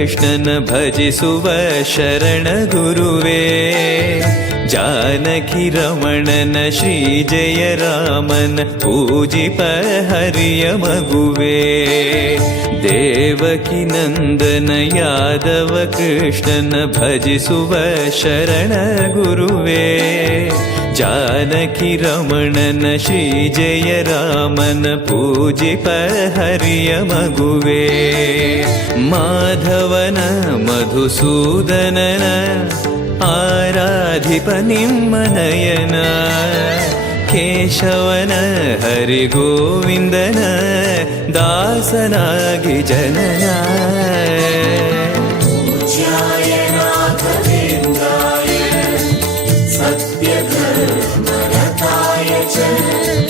कृष्णन भजस शरणगुर्वे जानकिरमणन रमण रामन पूजिप हर्यमगुवे देवकी नन्दन यादव कृष्णन भजिसुव शरण गुरुवे। जानकी रमण न श्री जय रामन मगुवे माधवन मधुसूदनन आराधिपनिं मनयन केशवन हरिगोविन्दन दासनागि जनन। सत्यधर्मरताय दासनागिजन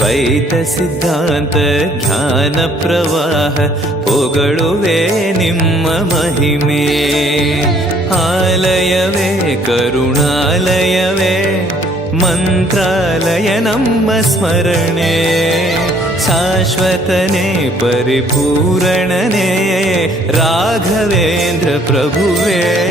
ದ್ವೈತ ಸಿದ್ಧಾಂತ ಜ್ಞಾನ ಪ್ರವಾಹ, ಹೊಗಳುವೆ ನಿಮ್ಮ ಮಹಿಮೆ. ಆಲಯವೇ, ಕರುಣಾಲಯವೇ, ಮಂತ್ರಾಲಯ ನಮ್ಮ ಸ್ಮರಣೆ. ಶಾಶ್ವತನೇ, ಪರಿಪೂರಣನೇ, ರಾಘವೇಂದ್ರ ಪ್ರಭುವೇ.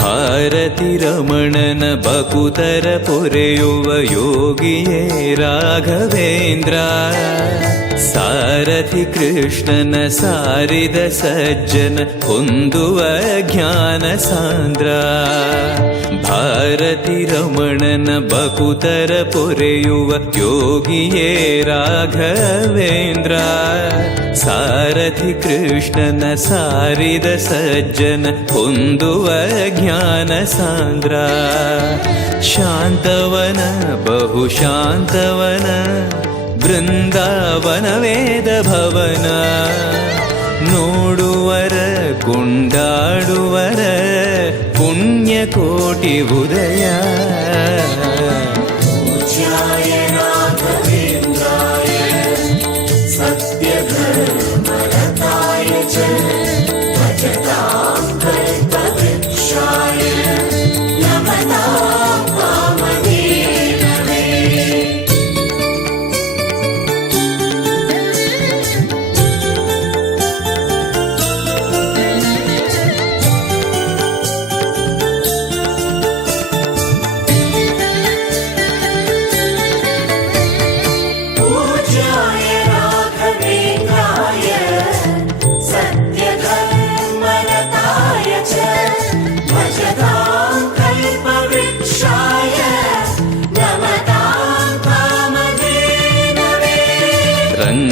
भारति रमणन बपुतरपुरे युवयोगिये राघवेन्द्रा सारथि कृष्णन सारिद सज्जन कुन्दुव सान्द्रा आरथि रमणन बकुतरपुरे युव योगिये राघवेन्द्र। सारथि कृष्णन सारिद सज्जन सारिदसज्जन थुन्दुवज्ञानसान्द्रा शान्तवन बहुशान्तवन वृन्दावन वेदभवन ಸಾರಥಿ ಕೃಷ್ಣನ ಸಾರಿದ ಸಜ್ಜನ ಹೊಂದುವ ಜ್ಞಾನ ಸಾಂದ್ರ ಶಾಂತವನ ಬಹು ಶಾಂತವನ ಬೃಂದಾವನ ವೇದ ಭವನ ನೋಡುವರ ಕೊಂಡಾಡುವರ ಪುಣ್ಯ ಕೋಟಿ ಉದಯ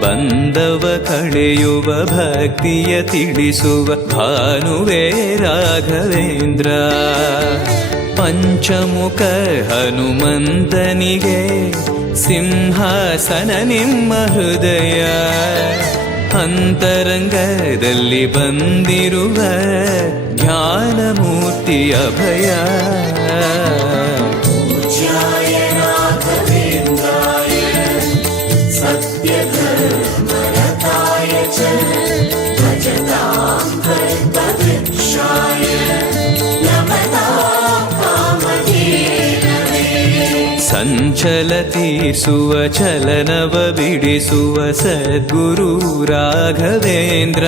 ಬಂದವ ಕಳೆಯುವ ಭಕ್ತಿಯ ತಿಳಿಸುವ ಭಾನುವೇ ರಾಘವೇಂದ್ರ. ಪಂಚಮುಖ ಹನುಮಂತನಿಗೆ ಸಿಂಹಾಸನ ನಿಮ್ಮ ಹೃದಯ. ಅಂತರಂಗದಲ್ಲಿ ಬಂದಿರುವ ಜ್ಞಾನಮೂರ್ತಿ ಅಭಯ. सञ्चलति बिडिसुव सद्गुरु राघवेन्द्र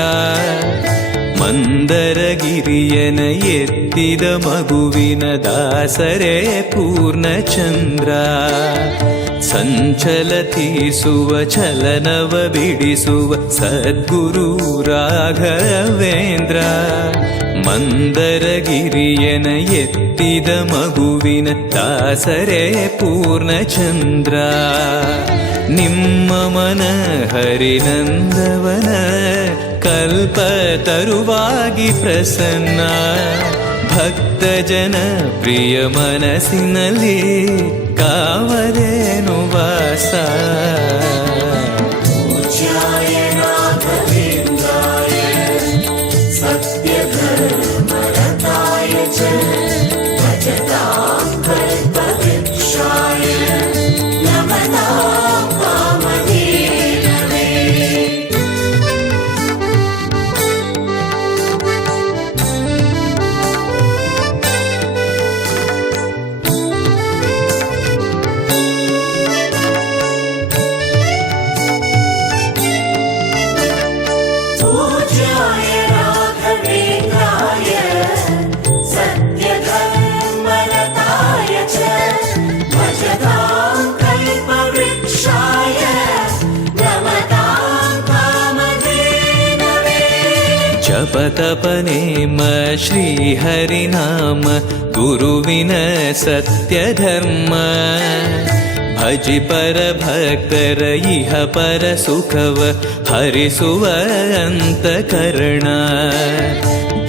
मन्दरगिरियन मन्दरगिरियनयेत्तिद मगुविन दासरे पूर्णचन्द्रा ಸಂಚಲತೀಸುವ, ಚಲನವ ಬಿಡಿಸುವ ಸದ್ಗುರು ರಾಘವೇಂದ್ರ. ಮಂದರಗಿರಿಯನ ಎತ್ತಿದ ಮಗುವಿನ ದಾಸರೇ ಪೂರ್ಣಚಂದ್ರ. ನಿಮ್ಮ ಮನ ಹರಿನಂದವನ ಕಲ್ಪ ತರುವಾಗಿ ಪ್ರಸನ್ನ. ಭಕ್ತ ಜನ ಪ್ರಿಯ ಮನಸ್ಸಿನಲ್ಲಿ ಕಾವದೇನು ವಾಸ? जपनेम श्रीहरिनाम गुरुविन सत्यधर्म। भजि परभक्तर इह परसुखव हरिसुवयन्तकर्णा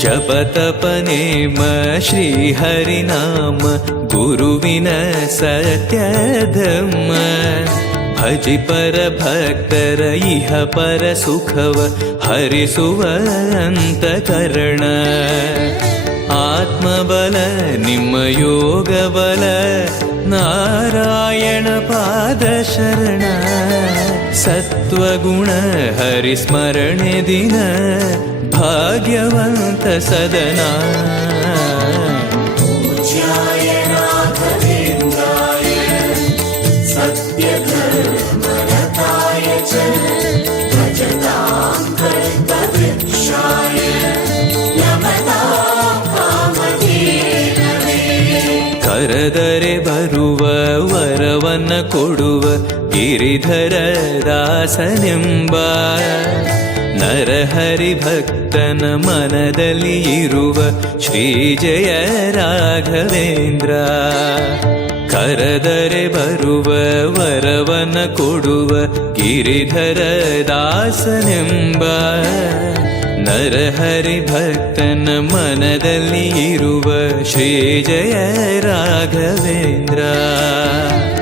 जपतपनेम श्रीहरिनाम गुरुविन सत्यधर्म। ಭಜಿ ಪರ ಭಕ್ತರ ಇಹ ಪರ ಸುಖವ ಹರಿಸುವ ಅಂತಕರಣ ಆತ್ಮಬಲ, ನಿಮ್ಮ ಯೋಗ ಬಲ ನಾರಾಯಣ ಪಾದ ಶರಣ. ಸತ್ವಗುಣ, ಹರಿಸ್ಮರಣೆ ದಿನ, ಭಾಗ್ಯವಂತ ಸದನ. ಕರೆದರೆ ಬರುವ ವರವನ್ನ ಕೊಡುವ ಗಿರಿಧರ ದಾಸನೆಂಬ ನರಹರಿ ಭಕ್ತನ ಮನದಲ್ಲಿ ಇರುವ ಶ್ರೀ ಜಯ ರಾಘವೇಂದ್ರ. ಕರೆದರೆ ಬರುವ ವರವನ ಕೊಡುವ ಗಿರಿಧರ ದಾಸನೆಂಬ ನರಹರಿ ಭಕ್ತನ ಮನದಲ್ಲಿ ಇರುವ ಶ್ರೀ ಜಯ ರಾಘವೇಂದ್ರ.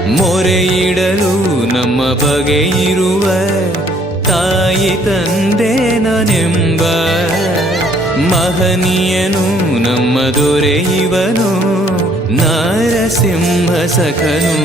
ಮೊರೆಯಿಡಲು ನಮ್ಮ ಬಗೆ ಇರುವ ತಾಯಿ ತಂದೆನನೆಂಬ ಮಹನೀಯನು ನಮ್ಮ ದೊರೆ నరసింహ సఖను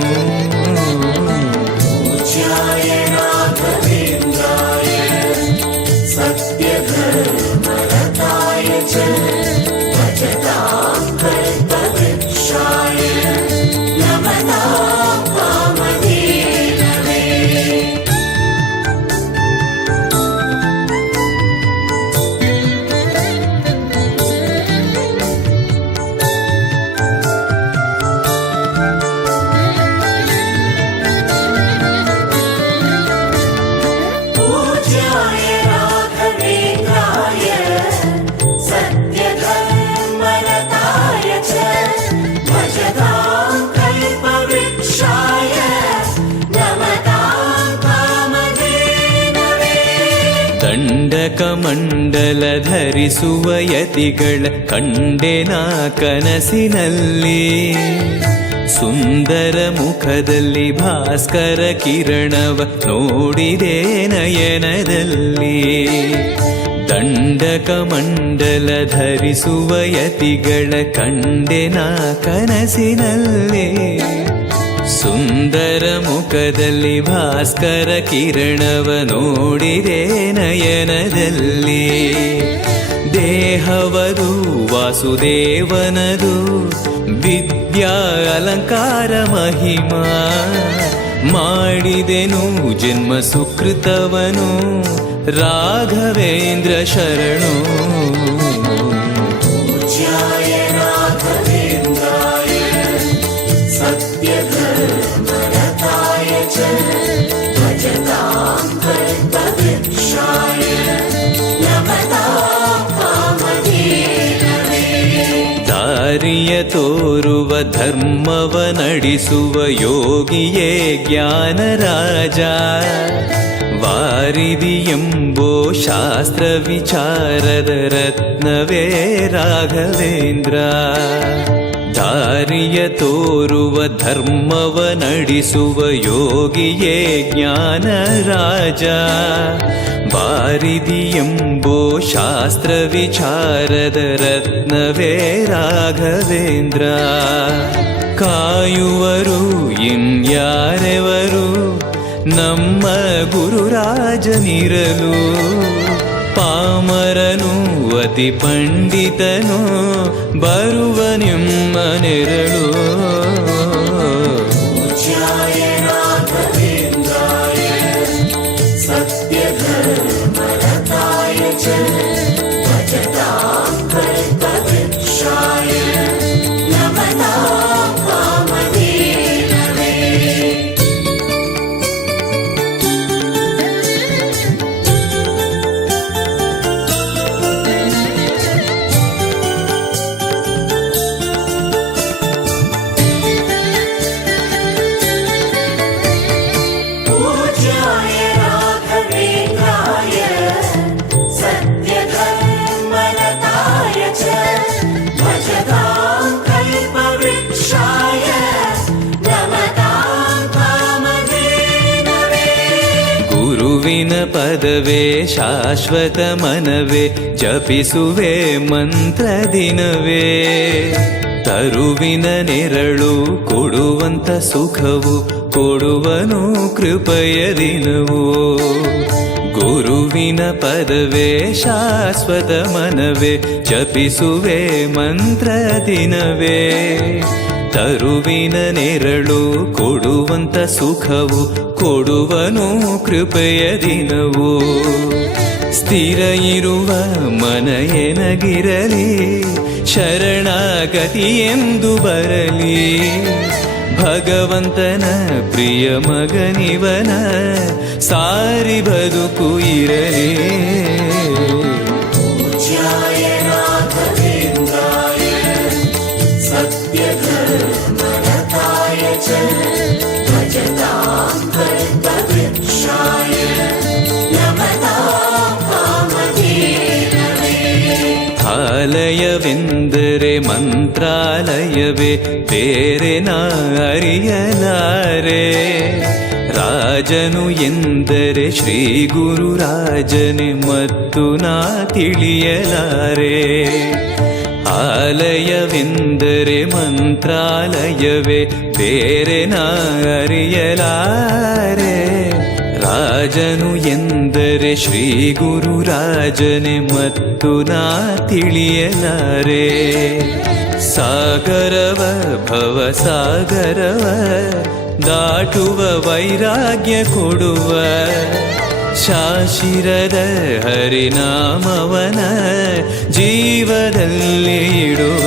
ಧರಿಸುವ ಯತಿಗಳ ಕಂಡೆನ ಕನಸಿನಲ್ಲಿ. ಸುಂದರ ಮುಖದಲ್ಲಿ ಭಾಸ್ಕರ ಕಿರಣವ ನೋಡಿದೆ ನಯನದಲ್ಲಿ. ದಂಡಕ ಮಂಡಲ ಧರಿಸುವ ಯತಿಗಳ ಕಂಡೆನ ಕನಸಿನಲ್ಲಿ. ಸುಂದರ ಮುಖದಲ್ಲಿ ಭಾಸ್ಕರ ಕಿರಣವ ನೋಡಿದೆ ನಯನದಲ್ಲಿ. ದೇಹವದು ವಾಸುದೇವನದು ವಿದ್ಯಾ ಅಲಂಕಾರ ಮಹಿಮಾ. ಮಾಡಿದೆನು ಜನ್ಮ ಸುಕೃತವನು ರಾಘವೇಂದ್ರ ಶರಣು. ದಾರಿಯ ತೋರುವ ಧರ್ಮವ ನಡೆಸುವ ಯೋಗಿಯೇ ಜ್ಞಾನರಾಜ ವಾರಿದಿ ಎಂಬೋ ಶಾಸ್ತ್ರ ವಿಚಾರದ ರತ್ನವೇ ರಾಘವೇಂದ್ರ ದಾರಿಯ ತೋರುವ ಧರ್ಮವ ನಡೆಸುವ ಯೋಗಿಯೇ ಜ್ಞಾನರಾಜ ಬಾರಿದಿ ಎಂಬೋ ಶಾಸ್ತ್ರ ವಿಚಾರದ ರತ್ನವೇ ರಾಘವೇಂದ್ರ. ಕಾಯುವರು ಇನ್ಯಾರೆವರು? ನಮ್ಮ ಗುರುರಾಜನಿರಲು ಪಾಮರನು ಅತಿ ಪಂಡಿತನು ಬರುವ ನಿಮ್ಮ ನೆರಳು. ಗುರುವಿನ ಪದವೇ ಶಾಶ್ವತ ಮನವೇ ಜಪಿಸುವೆ ಮಂತ್ರ ದಿನವೇ ತರುವಿನ ನೆರಳು ಕೊಡುವಂತ ಸುಖವು ಕೊಡುವನು ಕೃಪಯ ದಿನವು. ಗುರುವಿನ ಪದವೇ ಶಾಶ್ವತ ಮನವೇ, ಜಪಿಸುವೆ ಮಂತ್ರ ದಿನವೇ. ತರುವಿನ ನೆರಳು ಕೊಡುವಂತ ಸುಖವು, ಕೊಡುವನು ಕೃಪೆಯ ದಿನವು. ಸ್ಥಿರ ಇರುವ ಮನೆಯನಗಿರಲಿ ಶರಣಾಗತಿ ಎಂದು ಬರಲಿ. ಭಗವಂತನ ಪ್ರಿಯ ಮಗನಿವನ ಸಾರಿ ಬದುಕು ಇರಲಿ ஆலயவெந்த ಮಂತ್ರಾಲಯವೇ ಬೇರೆ ನಾ ಅರಿಯಲಾರೆ ರಾಜನು ಎಂದರೆ ಶ್ರೀ ಗುರುರಾಜನೆ ಮತ್ತು ನಾ ತಿಳಿಯಲಾರೆ ಆಲಯವೆಂದರೆ ಮಂತ್ರಾಲಯವೇ ಬೇರೆ ನಾ ಅರಿಯಲಾರೆ ರಾಜನು ಎಂದರೆ ಶ್ರೀ ಗುರು ರಾಜನೆ ಮತ್ತು ನಾ ತಿಳಿಯಲಾರೆ. ಸಾಗರವ ಭವ ಸಾಗರವ, ದಾಟುವ ವೈರಾಗ್ಯ ಕೊಡುವ. ಶಾಶಿರದ ಹರಿನಾಮವನ ಜೀವದಲ್ಲಿ ಇಡುವ.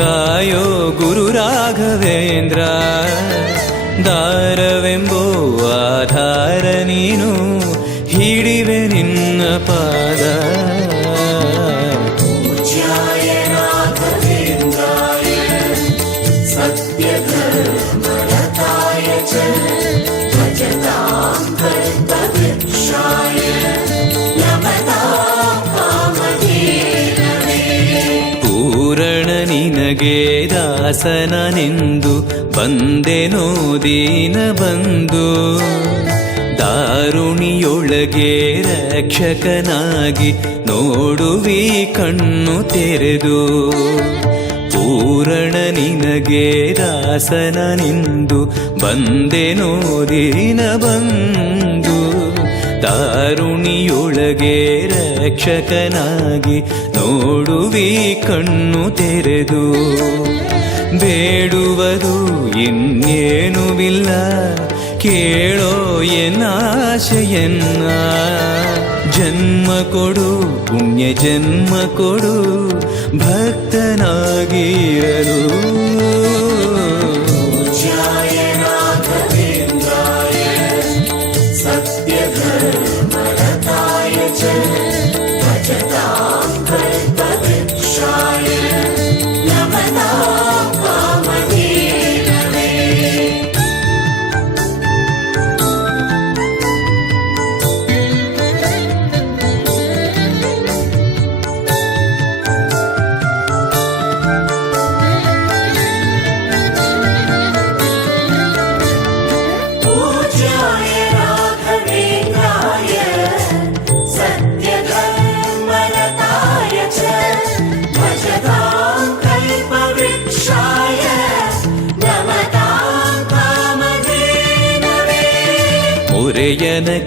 കായോ ಗುರುರಾಘವೇಂದ್ರ ದಾರವೆಂಬೋ ಆಧಾರ ನೀನು ಹಿಡಿವೆ ನಿನ್ನ ಪಾದ ಸತ್ಯಧರ್ಮರತಾಯ ಚ ದಾಸನನೆಂದು ಬಂದೆನೋ ದೀನ ಬಂದು. ದಾರುಣಿಯೊಳಗೆ ರಕ್ಷಕನಾಗಿ ನೋಡುವಿ ಕಣ್ಣು ತೆರೆದು. ಪೂರಣ ನಿನಗೆ ದಾಸನನೆಂದು ಬಂದೆನೋ ದೀನ ಬಂದು. ದಾರುಣಿಯೊಳಗೆ ರಕ್ಷಕನಾಗಿ ನೋಡುವಿ ಕಣ್ಣು ತೆರೆದು. ಬೇಡುವುದು ಇನ್ನೇನುವಿಲ್ಲ ಕೇಳೋ ಎನ್ನಾಶೆಯನ್ನ ಜನ್ಮ ಕೊಡು ಪುಣ್ಯ ಜನ್ಮ ಕೊಡು ಭಕ್ತನಾಗಿರಲು ಸತ್ಯ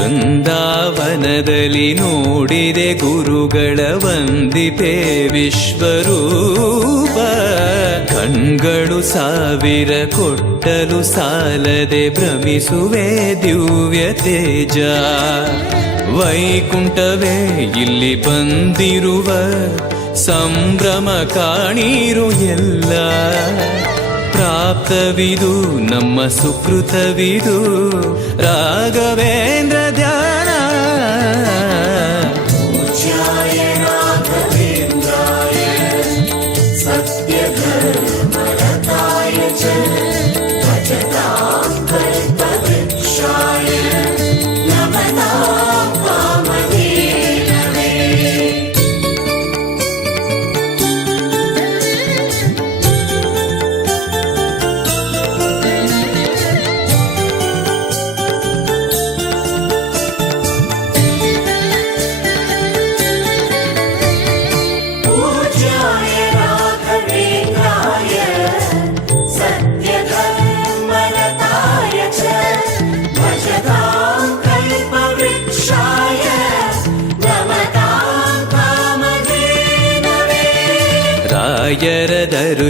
ಬೃಂದಾವನದಲ್ಲಿ ನೋಡಿದೆ ಗುರುಗಳ ವಂದಿತೆ ವಿಶ್ವರೂಪ. ಕಣ್ಗಳು ಸಾವಿರ ಕೊಟ್ಟಲು ಸಾಲದೆ ಭ್ರಮಿಸುವೆ ದಿವ್ಯ ತೇಜ. ವೈಕುಂಠವೇ, ಇಲ್ಲಿ ಬಂದಿರುವ ಸಂಭ್ರಮ ಕಾಣೀರು ಎಲ್ಲ. ಪ್ರಾಪ್ತವಿದು ನಮ್ಮ ಸುಕೃತವಿದು. ರಾಘವೇಂದ್ರ ಧ್ಯಾನ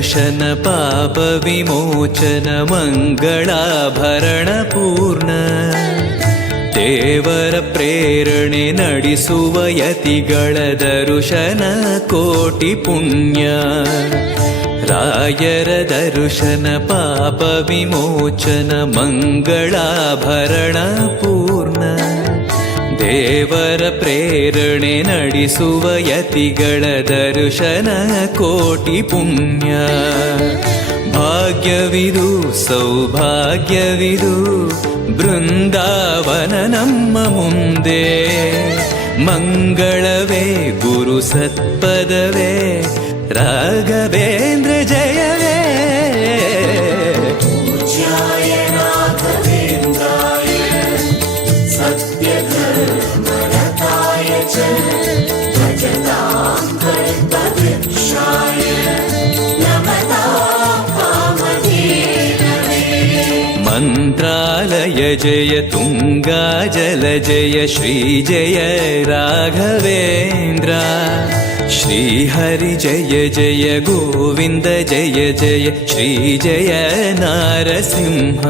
ದರ್ಶನ ಪಾಪ ವಿಮೋಚನ, ಮಂಗಳಾಭರಣ ಪೂರ್ಣ. ದೇವರ ಪ್ರೇರಣೆ ನಡೆಸುವ ಯತಿಗಳ ದರುಶನ ಕೋಟಿ ಪುಣ್ಯ. ರಾಯರ ದರ್ಶನ, ಪಾಪ ವಿಮೋಚನ, ಮಂಗಳಾಭರಣ ಪೂರ್ಣ. ದೇವರ ಪ್ರೇರಣೆ ನಡೆಸುವ ಯತಿಗಳ ದರ್ಶನ ಕೋಟಿ ಪುಣ್ಯ. ಭಾಗ್ಯವಿದು, ಸೌಭಾಗ್ಯವಿದು, ಬೃಂದಾವನ ನಮ್ಮ ಮುಂದೆ. ಮಂಗಳವೇ, ಗುರು ಸತ್ಪದವೇ, ರಾಘವೇಂದ್ರ ಜಯವೇ मन्त्रालय जय तुङ्गा जल जय श्री जय राघवेन्द्र श्रीहरि जय जय गोविन्द जय जय श्री जय नारसिंह